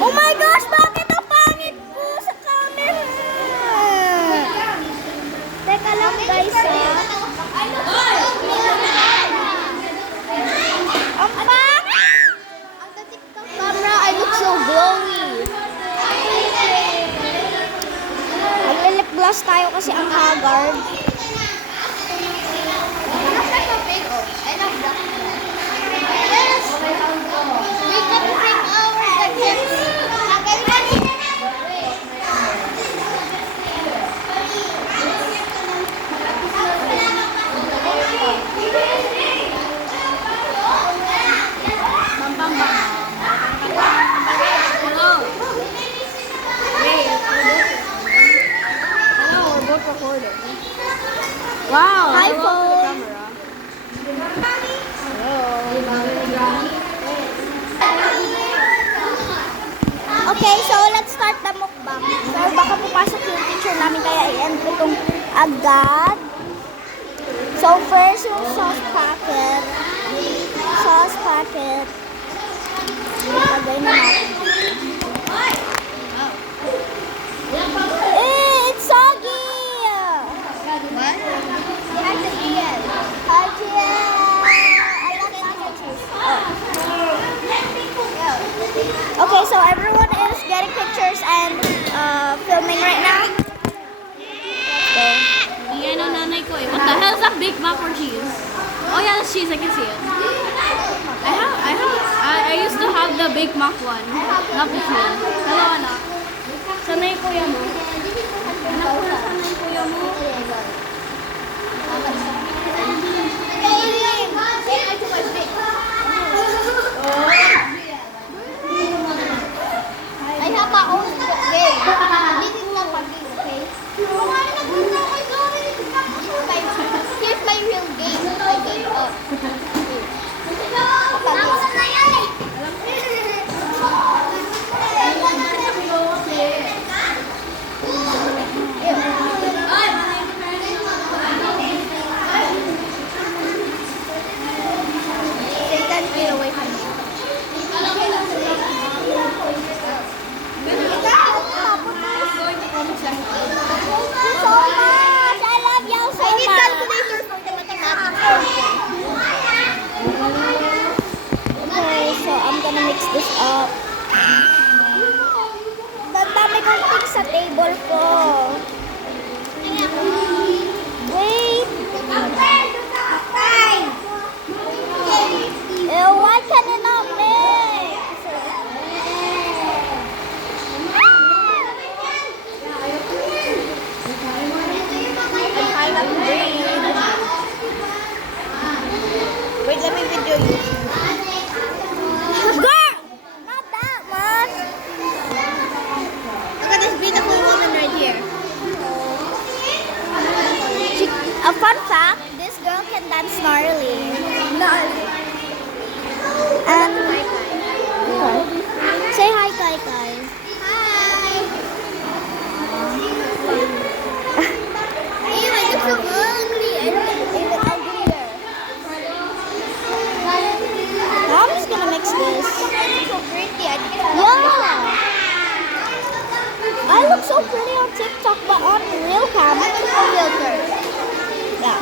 Oh my gosh! Bakit ang pangit ko sa camera? Teka lang guys Ang pangit! Ang TikTok camera, I look so glowy. Mag-lip gloss tayo kasi ang haggard. Wow! Hi, hello to the camera. Okay, so let's start the mukbang. So baka pupasok yung teacher namin kaya i-end ko itong agad. So first yung sauce packet. Sauce packet. Ilagay na natin. It's soggy! What? Hi, Gian. Hi, Gian. I love nacho cheese. Okay, so everyone is getting pictures and filming right now. Let's go. Yan ang nanay ko eh. What the hell is that Big Mac or cheese? Oh yeah, that's cheese. I can see it. I used to have the Big Mac one. Not this one. Hello, anak. Sanay kuya mo. Anak ko na sanay kuya mo. I have my own game. This is not my game, okay? Here's my real game. My game up. Satan, get away from me. Thank you so much. I love you so much. I need calculator for the mathematics. Okay, so I'm gonna mix this up. Dami kong things sa table ko. Wait. Why can it not mix? Wait, let me video you. Girl! Not that much. Look at this beautiful woman right here. A fun fact, this girl can dance gnarly. And say hi, Kai Kai. Hi. Ew, I look so ugly. I look even uglier. Now I'm just gonna mix this. So pretty. I think Yeah. I look so pretty on TikTok, but on real cam, I look a filter. Yeah.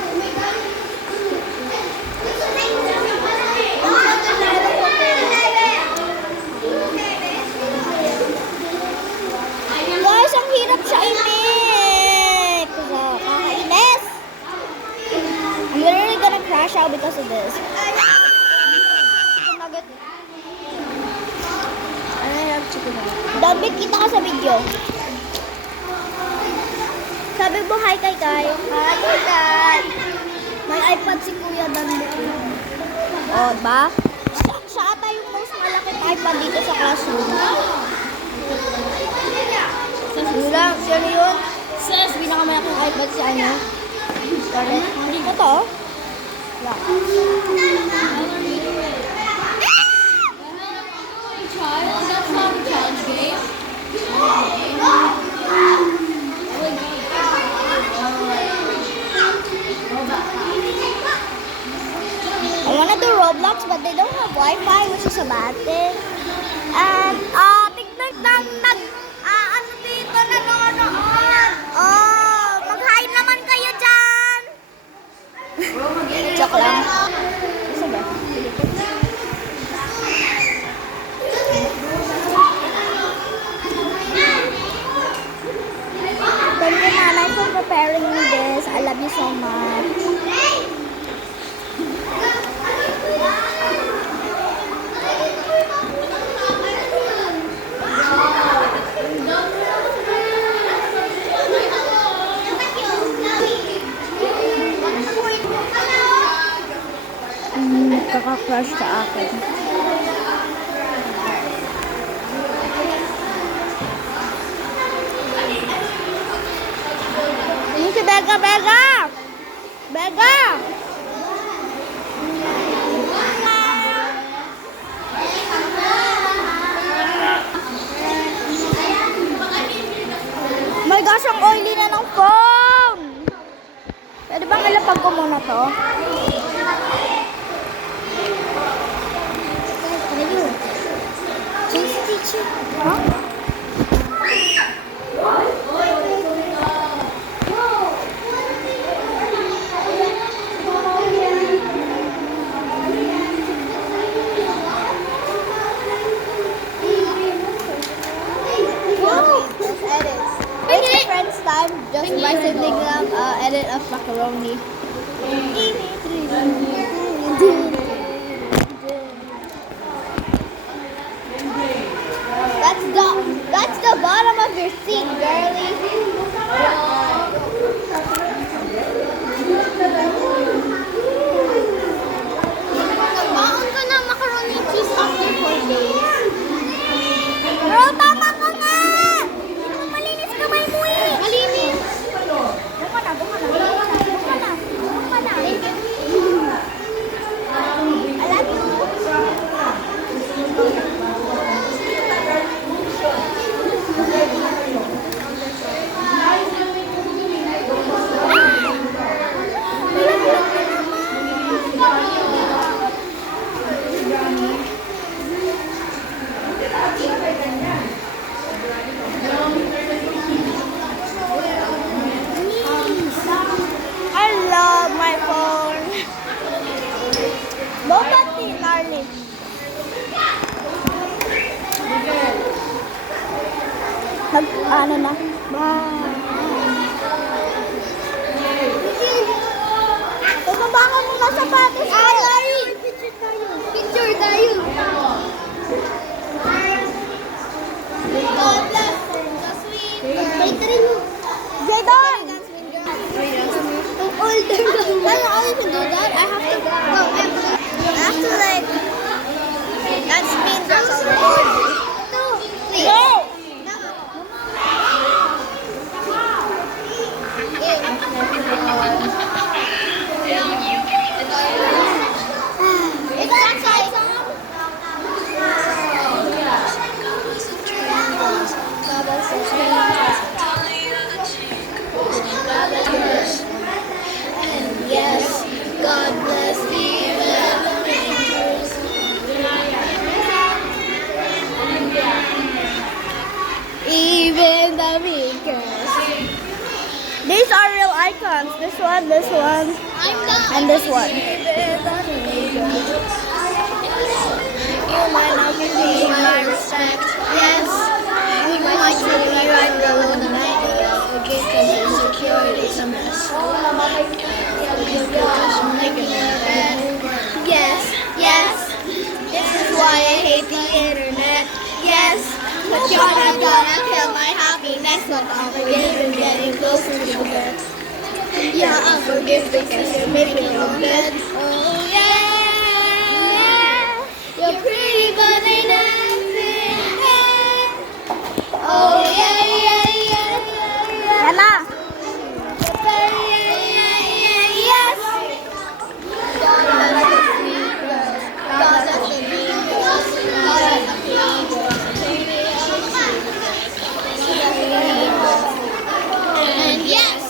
Guys, ang hirap siya i-mix. So, kakainis. I'm literally gonna crash out because of this. Chicken nugget. I have chicken nugget. Dapat kita ka sa video. Sabi mo hi kay Kai. Hi kay Kai. May iPad si Kuya Danbuk. Oh, ba? Siya ata yung most malaking iPad dito sa classroom. Wala, siya na yun. Sis, pinakamalaking iPad si ano? Ito? Wala. child. That's not a child's game. I wanna do Roblox, but they don't have Wi-Fi, which is a bad thing. And, tignan ano dito, nanonood. Mag-hi naman kayo dyan. Joke lang. Isa ba? Thank you, Nanay, for preparing me this. I love you so much. Kaka-crush sa akin. Ini si Bega, Bega! Bega! My gosh, ang oily na ng phone! Pwede bang ilapag ko muna to? Huh? It's a friend's time, just by sending them edit of macaroni. That's the bottom of your seat, girlie. Nagbaon ka ng macaroni and cheese after 4 days. Bro, tama ka nga! Malinis kamay mo eh! Malinis! Doon ka na. I love you! I love my phone. Bobati, Narly. Ano na? Bye. Tumabangan mo na sapatos. Larry! Picture tayo. God bless the sweet girl. Jadon! Older. Why I always do that? I have to go. I have to like. That's mean girls are old. Please. Go. Is that side song? Yes, God bless even the makers. Even the makers. These are real icons. This one, and this one. You might not receive my respect. Yes, you might treat me right below the night. Forget because insecurity's a mess. Yes, this is why I hate the internet. Yes, but you're not gonna kill my happiness. But I'll forgive and getting closer to bed. Yeah, I'll forgive because you're making your bed. Oh yeah, you're pretty but ain't nothing. Oh yeah. Yala. Yes. And yes,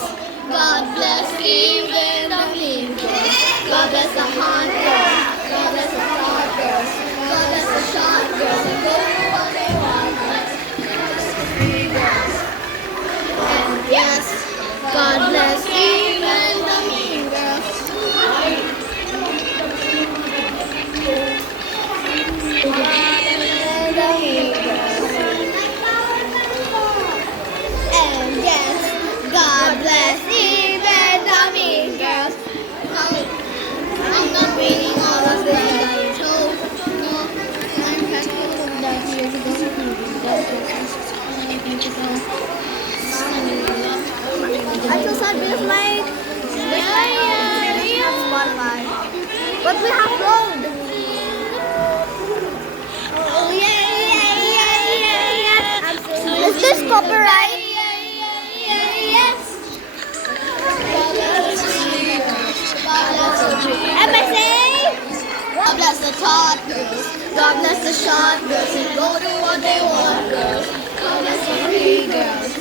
God bless even the mean girls. God bless the hot girls. God bless the hot girls. God bless the short girls. God bless even the mean girls. And yes, God bless even the mean girls. I'm not reading all of this that you told. No, I'm thankful that years ago. I'm so sad because my have Spotify, but we have road. Oh yeah. Is this copyright? Yes. MSA. God bless the taught girls. God bless the short girls. Who go to what they want, girls. God bless the free girls.